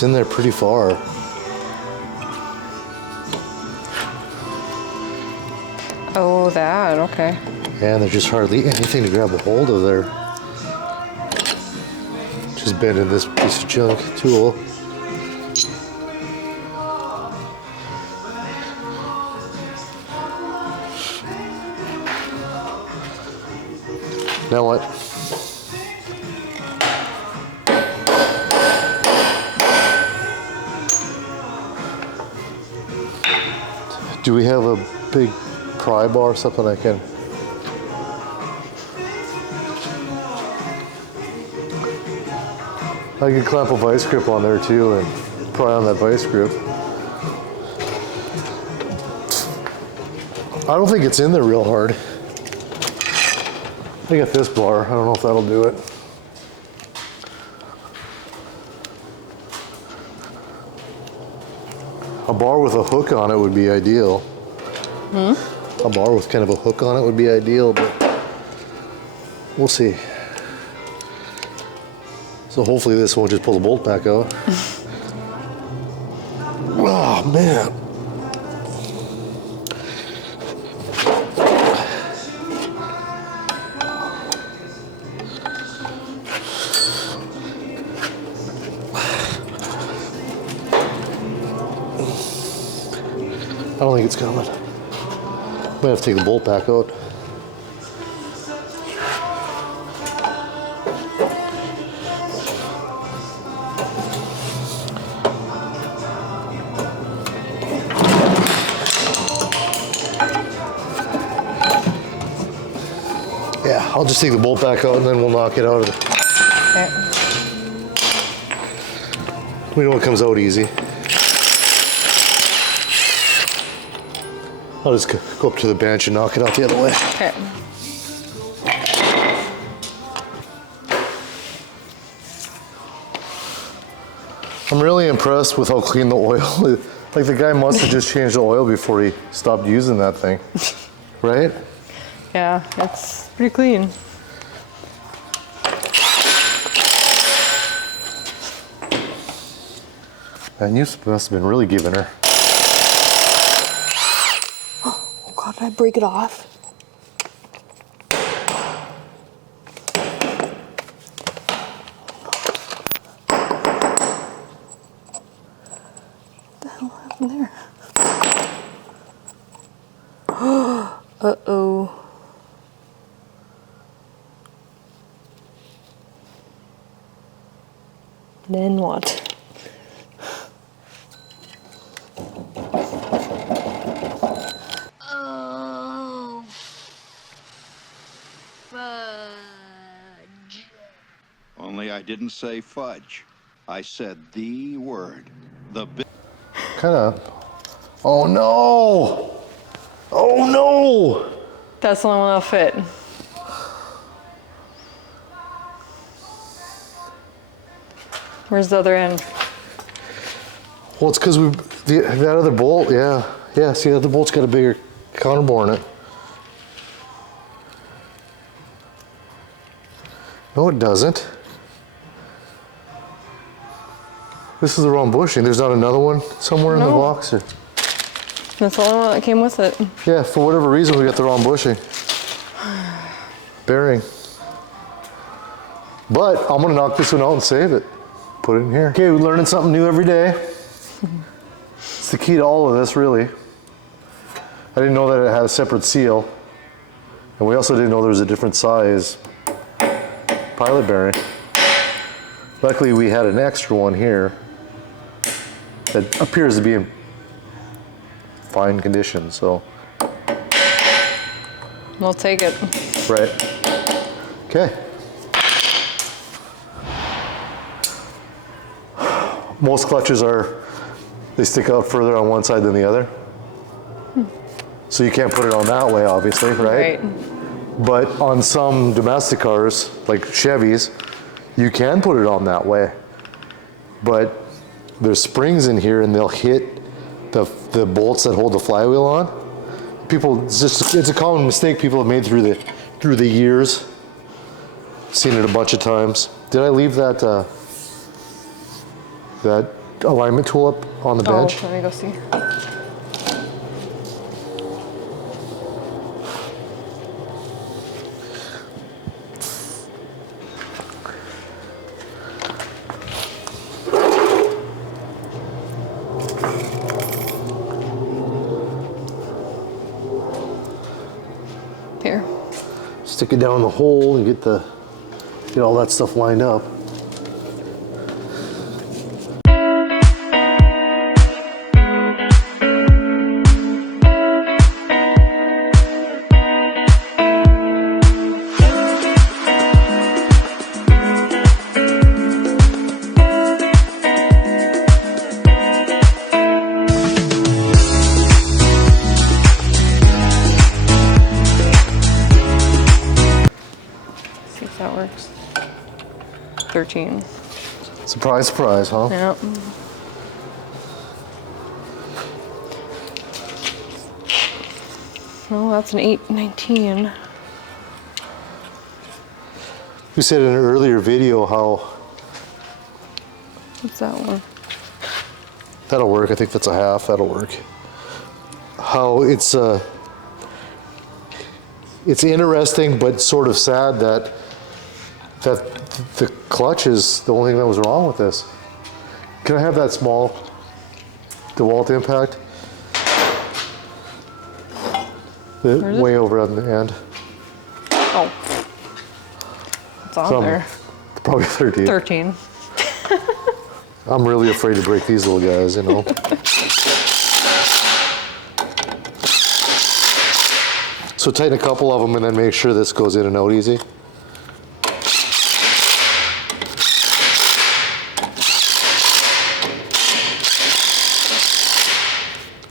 It's in there pretty far. Oh, that, okay. And there's just hardly anything to grab a hold of there. Just bending this piece of junk tool. Now what? Do we have a big pry bar or something I can? I can clamp a vice grip on there too and pry on that vice grip. I don't think it's in there real hard. I got this bar. I don't know if that'll do it. A bar with a hook on it would be ideal. A bar with kind of a hook on it would be ideal, but we'll see. So hopefully this won't just pull the bolt back out. Oh man. I don't think it's coming. Might have to take the bolt back out. Yeah, I'll just take the bolt back out and then we'll knock it out of it. Okay. We know it comes out easy. I'll just go up to the bench and knock it out the other way. Okay. I'm really impressed with how clean the oil is. Like the guy must have just changed the oil before he stopped using that thing. Right? Yeah, it's pretty clean. Man, you must have been really giving her. Oh God, did I break it off? What the hell happened there? Uh-oh. Then what? Oh, fudge. Only I didn't say fudge. I said the word. The big. Kind of. Oh no! Oh no! That's the only one that'll fit. Where's the other end? Well, it's because that other bolt, yeah. Yeah, see, the other bolt's got a bigger counterbore in it. No, it doesn't. This is the wrong bushing. There's not another one somewhere in the No. box? Or? That's the only one that came with it. Yeah, for whatever reason, we got the wrong bushing. Bearing. But I'm gonna knock this one out and save it. Put it in here. Okay, we're learning something new every day. It's the key to all of this, really. I didn't know that it had a separate seal. And we also didn't know there was a different size pilot bearing. Luckily, we had an extra one here that appears to be in fine condition, so. We'll take it. Right. Okay. Most clutches they stick out further on one side than the other. So you can't put it on that way, obviously, right? But on some domestic cars, like Chevys, you can put it on that way. But there's springs in here and they'll hit the bolts that hold the flywheel on. It's a common mistake people have made through the years. Seen it a bunch of times. Did I leave that alignment tool up on the bench? Oh, let me go see. Here. Stick it down the hole and get all that stuff lined up. See if that works. 13. Surprise, surprise, huh? Yep. Well, that's an 819. You said in an earlier video how What's that one? that'll work. I think that's a half. That'll work. How it's interesting, but sort of sad that the clutch is the only thing that was wrong with this. Can I have that small DeWalt impact? Way over on the end. Oh. It's on Some- there. Probably 13. 13. I'm really afraid to break these little guys, you know. So tighten a couple of them and then make sure this goes in and out easy.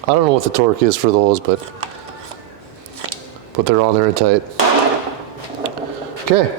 I don't know what the torque is for those, but they're on there and tight. Okay.